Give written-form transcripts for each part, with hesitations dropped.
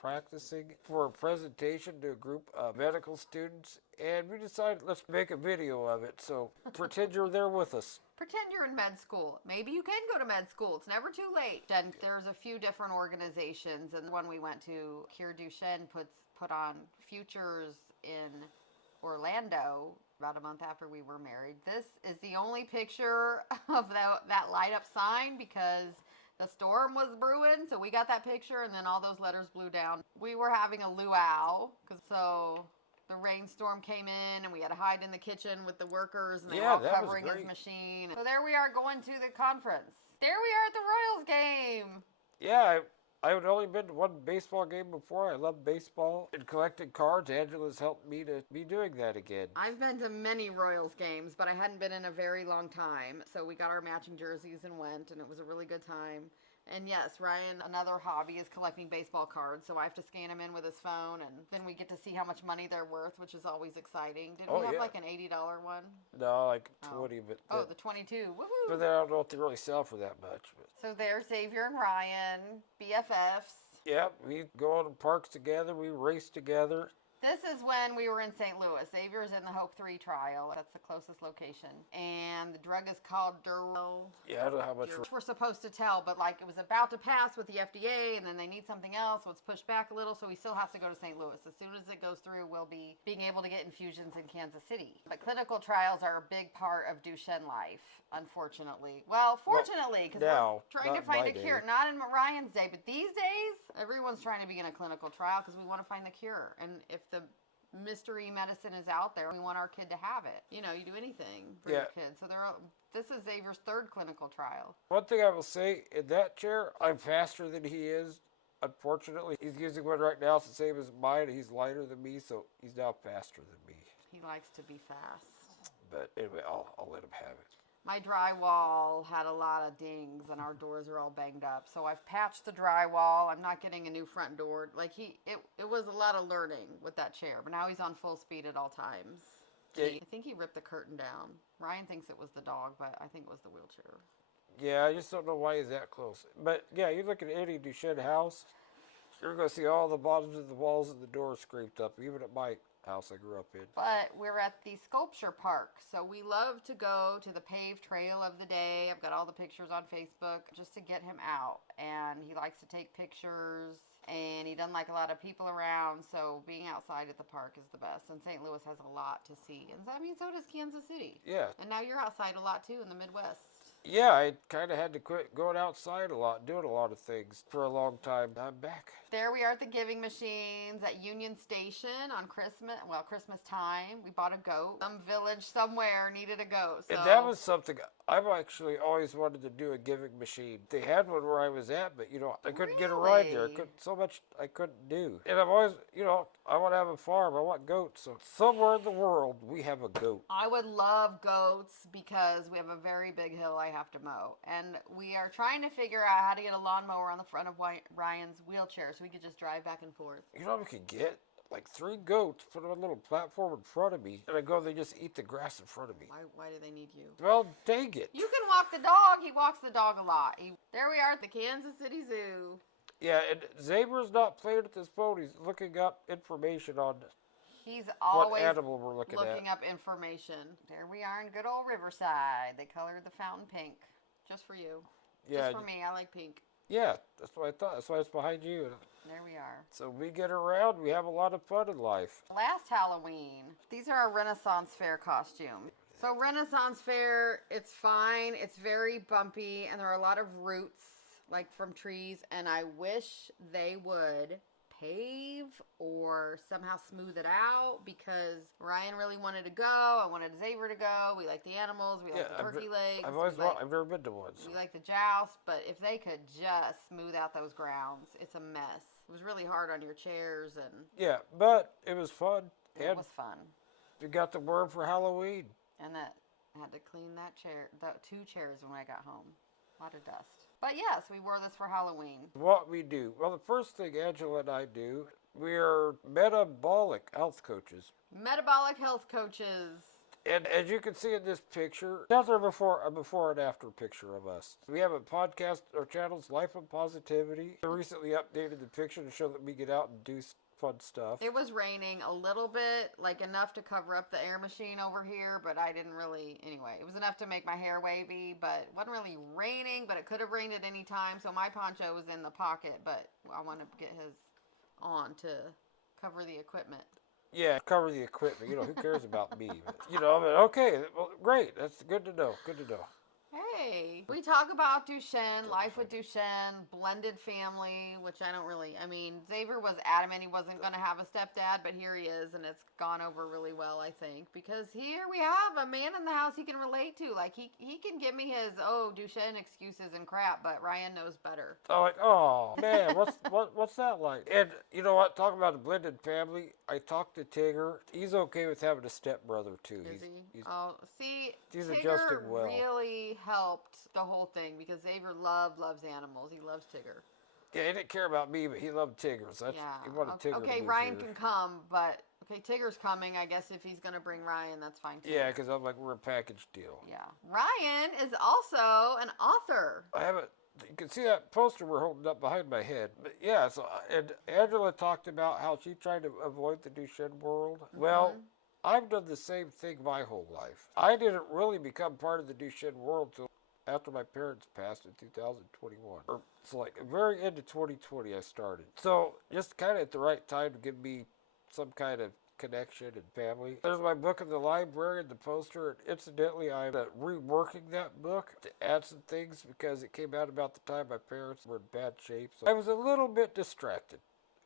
practicing for a presentation to a group of medical students, and we decided let's make a video of it. So pretend you're there with us. Pretend you're in med school. Maybe you can go to med school. It's never too late. And there's a few different organizations, and the one we went to, Cure Duchenne, put on Futures in Orlando about a month after we were married. This is the only picture of that light up sign because the storm was brewing, so we got that picture, and then all those letters blew down. We were having a luau, so the rainstorm came in, and we had to hide in the kitchen with the workers, and they were all covering his machine. So there we are going to the conference. There we are at the Royals game. Yeah, I had only been to one baseball game before. I love baseball and collecting cards. Angela's helped me to be doing that again. I've been to many Royals games, but I hadn't been in a very long time. So we got our matching jerseys and went, and it was a really good time. And yes, Ryan, another hobby is collecting baseball cards. So I have to scan them in with his phone, and then we get to see how much money they're worth, which is always exciting. Didn't we have like an $80 one? No, like 20. But the 22. Woohoo! But I don't know if they really sell for that much. But. So there's Xavier and Ryan, BFFs. Yeah, we go on parks together. We race together. This is when we were in St. Louis. Xavier's in the Hope 3 trial. That's the closest location. And the drug is called Durwell. Yeah, I don't know how much we're supposed to tell, but like it was about to pass with the FDA, and then they need something else, so it's pushed back a little, so he still has to go to St. Louis. As soon as it goes through, we'll be being able to get infusions in Kansas City. But clinical trials are a big part of Duchenne life, unfortunately. Well, fortunately, because we're trying to find a cure. Not in Ryan's day, but these days, everyone's trying to be in a clinical trial because we want to find the cure. And if the mystery medicine is out there, we want our kid to have it. You know, you do anything for your kid. So this is Xavier's third clinical trial. One thing I will say, in that chair, I'm faster than he is. Unfortunately, he's using one right now. It's the same as mine. He's lighter than me, so he's now faster than me. He likes to be fast. But anyway, I'll let him have it. My drywall had a lot of dings, and our doors are all banged up. So I've patched the drywall. I'm not getting a new front door. Like it was a lot of learning with that chair, but now he's on full speed at all times. Yeah. I think he ripped the curtain down. Ryan thinks it was the dog, but I think it was the wheelchair. Yeah, I just don't know why he's that close. But yeah, you look at any Duchenne house, you're going to see all the bottoms of the walls and the doors scraped up, even at my house I grew up in. But we're at the sculpture park, so we love to go to the paved trail of the day. I've got all the pictures on Facebook just to get him out, and he likes to take pictures, and he doesn't like a lot of people around, so being outside at the park is the best. And St. Louis has a lot to see, and I mean, so does Kansas City. Yeah. And now you're outside a lot too in the Midwest. Yeah, I kind of had to quit going outside a lot, doing a lot of things for a long time. I'm back. There we are at the giving machines at Union Station on Christmas time. We bought a goat. Some village somewhere needed a goat. So. And that was something I've actually always wanted to do, a giving machine. They had one where I was at, but, I couldn't get a ride there. So much I couldn't do. And I've always, I want to have a farm. I want goats. So somewhere in the world, we have a goat. I would love goats because we have a very big hill I have to mow. And we are trying to figure out how to get a lawnmower on the front of Ryan's wheelchair so we could just drive back and forth. You know what we could get? Like 3 goats, put them on a little platform in front of me, and I go, they just eat the grass in front of me. Why do they need you? Well, dang it. You can walk the dog. He walks the dog a lot. There we are at the Kansas City Zoo. Yeah, and Xavier's not playing with his phone. He's looking up information on He's always what animal we're looking up information. There we are in good old Riverside. They colored the fountain pink. Just for you. Yeah. Just for me. I like pink. Yeah, that's what I thought. That's why it's behind you. There we are. So we get around. We have a lot of fun in life. Last Halloween, these are our Renaissance Fair costume. So Renaissance Fair, it's fine. It's very bumpy, and there are a lot of roots, like from trees, and I wish they would pave or somehow smooth it out because Ryan really wanted to go. I wanted Xavier to go. We like the animals. We like the turkey legs. I've never been to one. So. We like the joust, but if they could just smooth out those grounds, it's a mess. It was really hard on your chairs and. Yeah, but it was fun. It was fun. We got the worm for Halloween. And I had to clean that chair, the 2 chairs when I got home. A lot of dust. But yes, we wore this for Halloween. What we do? Well, the first thing Angela and I do, we are metabolic health coaches. Metabolic health coaches. And as you can see in this picture, that's our before and after picture of us. We have a podcast, our channel's Life of Positivity. I recently updated the picture to show that we get out and do fun stuff. It was raining a little bit, like enough to cover up the air machine over here, but I didn't really, anyway, it was enough to make my hair wavy, but it wasn't really raining, but it could have rained at any time, so my poncho was in the pocket, but I want to get his on to cover the equipment. Yeah, cover the equipment. You know, who cares about me? But, you know, but okay, well, great. That's good to know. Good to know. Hey, we talk about Duchenne, life with Duchenne, blended family, which I don't really, I mean, Xavier was adamant he wasn't going to have a stepdad, but here he is, and it's gone over really well, I think, because here we have a man in the house he can relate to. Like, he can give me his, Duchenne excuses and crap, but Ryan knows better. Oh, like, oh man, what's that like? And you know what? Talking about a blended family, I talked to Tigger. He's okay with having a stepbrother too. Is he? He's Tigger adjusting well. really helped the whole thing because Xavier loves animals. He loves Tigger. Yeah, he didn't care about me, but he loved Tigger. So he wanted Tigger. Okay, to Ryan here. can come, but okay, Tigger's coming. I guess if he's gonna bring Ryan, that's fine too. Yeah, because I'm like, we're a package deal. Yeah, Ryan is also an author. I haven't. You can see that poster we're holding up behind my head. But yeah, so and Angela talked about how she tried to avoid the Duchenne world. Mm-hmm. Well, I've done the same thing my whole life. I didn't really become part of the Duchenne world till after my parents passed in 2021. So like very into 2020 I started. So just kind of at the right time to give me some kind of connection and family. There's my book in the library and the poster, and incidentally I'm reworking that book to add some things because it came out about the time my parents were in bad shape. So I was a little bit distracted.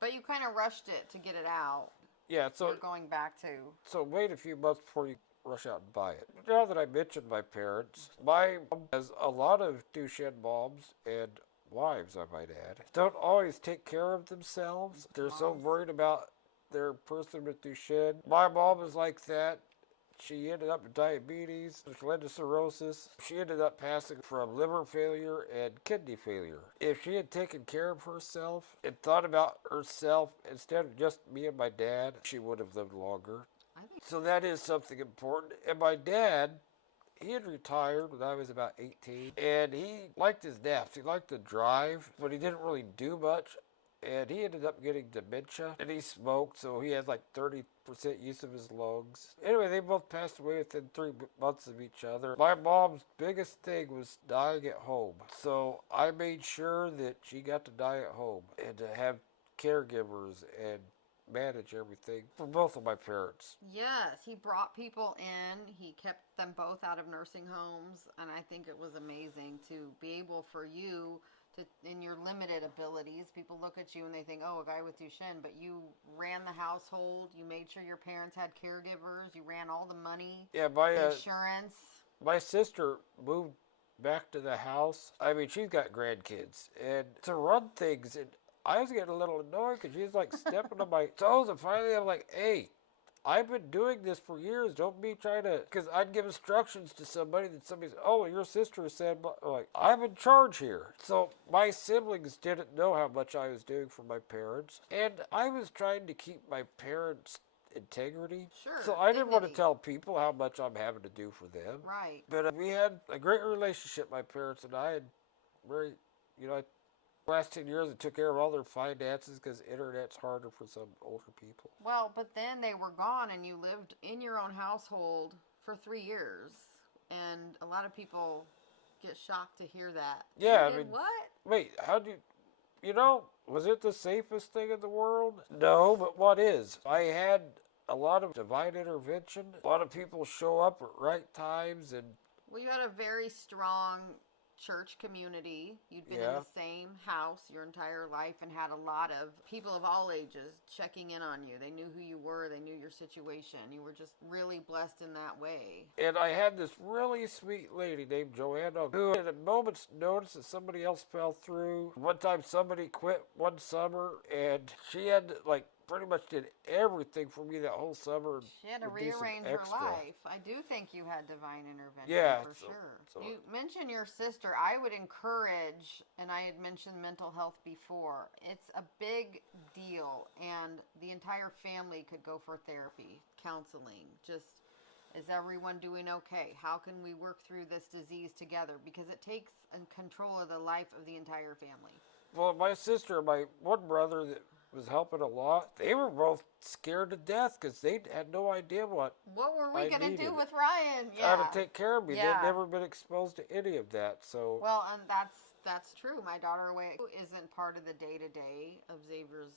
But you kind of rushed it to get it out. Yeah, so you're going back to. So wait a few months before you rush out and buy it. Now that I mentioned my parents, my mom, as a lot of Duchenne moms and wives, I might add, don't always take care of themselves. They're so worried about their person with Duchenne. My mom is like that. She ended up with diabetes, which led to cirrhosis. She ended up passing from liver failure and kidney failure. If she had taken care of herself and thought about herself instead of just me and my dad, she would have lived longer. So that is something important. And my dad, he had retired when I was about 18, and he liked his naps. He liked to drive, but he didn't really do much. And he ended up getting dementia, and he smoked, so he had like 30% use of his lungs. Anyway, they both passed away within 3 months of each other. My mom's biggest thing was dying at home. So I made sure that she got to die at home and to have caregivers and manage everything for both of my parents. Yes, he brought people in. He kept them both out of nursing homes, and I think it was amazing to be able for you to, in your limited abilities, people look at you and they think, oh, a guy with Duchenne, but you ran the household, you made sure your parents had caregivers, you ran all the money, insurance. My sister moved back to the house. I mean, she's got grandkids, and to run things, and I was getting a little annoyed because she's like stepping on my toes, and finally I'm like, hey, I've been doing this for years. Don't be trying to, because I'd give instructions to somebody that somebody said, oh, your sister said, like, I'm in charge here. So my siblings didn't know how much I was doing for my parents. And I was trying to keep my parents' integrity. Sure. So I didn't want to tell people how much I'm having to do for them. Right. But we had a great relationship, my parents and I, and very, last 10 years, I took care of all their finances because internet's harder for some older people. Well, but then they were gone and you lived in your own household for 3 years. And a lot of people get shocked to hear that. Yeah, I mean, what? Wait, how do was it the safest thing in the world? No, but what is? I had a lot of divine intervention. A lot of people show up at right times and... Well, you had a very strong church community. You'd been in the same house your entire life and had a lot of people of all ages checking in on you. They knew who you were. They knew your situation. You were just really blessed in that way. And I had this really sweet lady named Joanna who at a moment's notice that somebody else fell through. One time somebody quit one summer and she had pretty much did everything for me that whole summer. She had to rearrange her life. I do think you had divine intervention, for sure. So you mentioned your sister. I would encourage, and I had mentioned mental health before, it's a big deal, and the entire family could go for therapy, counseling, just Is everyone doing okay? How can we work through this disease together? Because it takes control of the life of the entire family. Well, my sister and my one brother that was helping a lot, they were both scared to death because they had no idea what were we going to needed. do with Ryan? How to take care of me. Yeah. They'd never been exposed to any of that. So well, and that's true. My daughter away isn't part of the day-to-day of Xavier's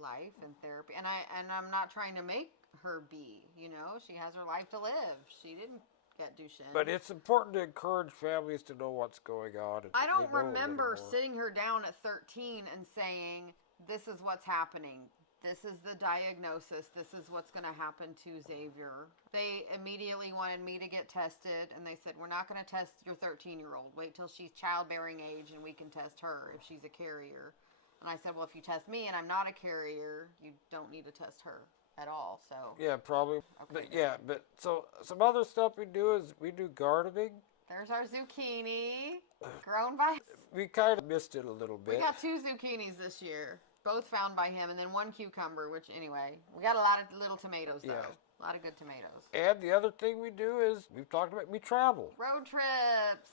life and therapy. And I'm not trying to make her be, you know, she has her life to live. She didn't get Duchenne. But it's important to encourage families to know what's going on. I don't remember sitting her down at 13 and saying, this is what's happening. This is the diagnosis. This is what's going to happen to Xavier. They immediately wanted me to get tested, and they said, we're not going to test your 13-year-old. Wait till she's childbearing age, and we can test her if she's a carrier. And I said, well, if you test me and I'm not a carrier, you don't need to test her at all. So yeah, probably. Okay. But so some other stuff we do is we do gardening. There's our zucchini, grown by. We kind of missed it a little bit. We got 2 zucchinis this year, both found by him, and then 1 cucumber, which anyway, we got a lot of little tomatoes though. Yeah. A lot of good tomatoes. And the other thing we do is, we've talked about, we travel. Road trips.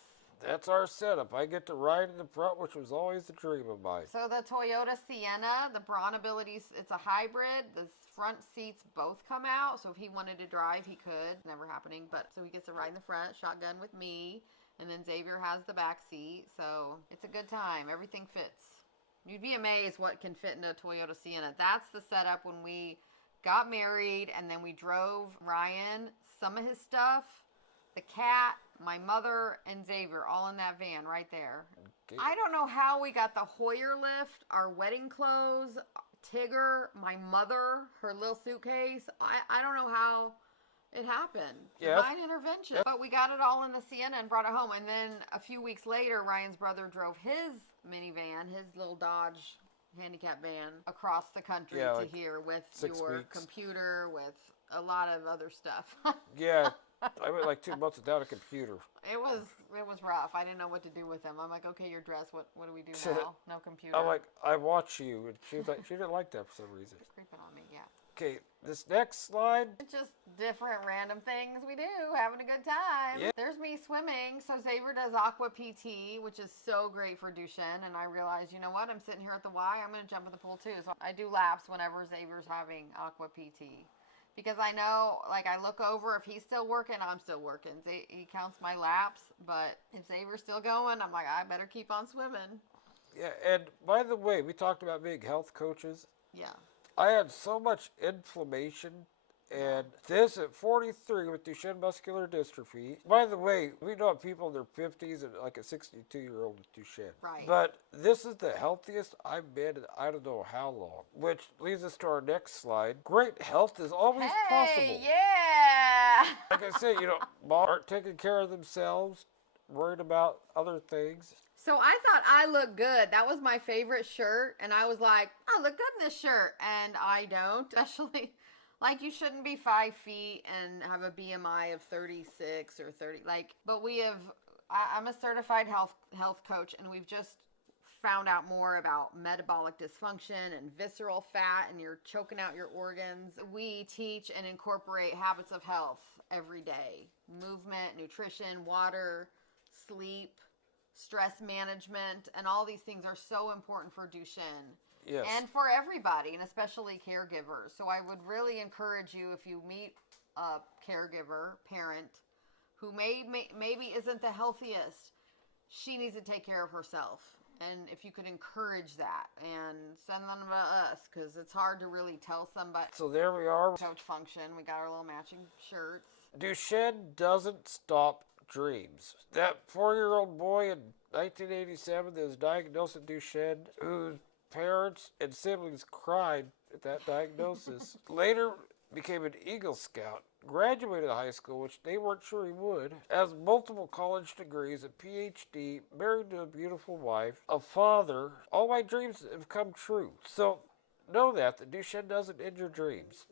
That's our setup. I get to ride in the front, which was always a dream of mine. So the Toyota Sienna, the Braun Abilities, it's a hybrid. The front seats both come out, so if he wanted to drive, he could. Never happening, but so he gets to ride in the front, shotgun with me, and then Xavier has the back seat, so it's a good time. Everything fits. You'd be amazed what can fit into a Toyota Sienna. That's the setup when we got married, and then we drove Ryan, some of his stuff, the cat, my mother, and Xavier all in that van right there. Okay. I don't know how we got the Hoyer lift, our wedding clothes, Tigger, my mother, her little suitcase. I don't know how it happened. Yes. Divine intervention. Yes. But we got it all in the Sienna and brought it home. And then a few weeks later, Ryan's brother drove his minivan, his little Dodge handicap van, across the country to like here with your computer, with a lot of other stuff. Yeah. I went like 2 months without a computer. It was rough. I didn't know what to do with him. I'm like, okay, you're dressed. What do we do now? No computer. I'm like, I watch you, and she was like, she didn't like that for some reason. She's creeping on me, yeah. Okay, this next slide. It's just different random things we do, having a good time. Yeah. There's me swimming. So Xavier does aqua PT, which is so great for Duchenne. And I realized, you know what? I'm sitting here at the Y. I'm going to jump in the pool too. So I do laps whenever Xavier's having aqua PT. Because I know, like, I look over, if he's still working, I'm still working. He counts my laps, but if Xavier's still going, I'm like, I better keep on swimming. Yeah, and by the way, we talked about being health coaches. Yeah. I had so much inflammation, and this at 43 with Duchenne muscular dystrophy. By the way, we know people in their 50s and like a 62-year-old with Duchenne. Right. But this is the healthiest I've been in I don't know how long. Which leads us to our next slide. Great health is always possible. Yeah! Like I said, you know, moms aren't taking care of themselves, worried about other things. So I thought I looked good. That was my favorite shirt. And I was like, I look good in this shirt. And I don't. Especially, like, you shouldn't be 5 feet and have a BMI of 36 or 30. Like, but I'm a certified health coach. And we've just found out more about metabolic dysfunction and visceral fat. And you're choking out your organs. We teach and incorporate habits of health every day. Movement, nutrition, water, sleep, stress management, and all these things are so important for Duchenne. Yes. And for everybody, and especially caregivers. So I would really encourage you, if you meet a caregiver, parent, who maybe isn't the healthiest, she needs to take care of herself. And if you could encourage that and send them to us, because it's hard to really tell somebody. So there we are. Coach function. We got our little matching shirts. Duchenne doesn't stop dreams. That 4-year-old boy in 1987 that was diagnosed with Duchenne, whose parents and siblings cried at that diagnosis, later became an Eagle Scout, graduated high school, which they weren't sure he would, has multiple college degrees, a PhD, married to a beautiful wife, a father. All my dreams have come true. So know that Duchenne doesn't end your dreams.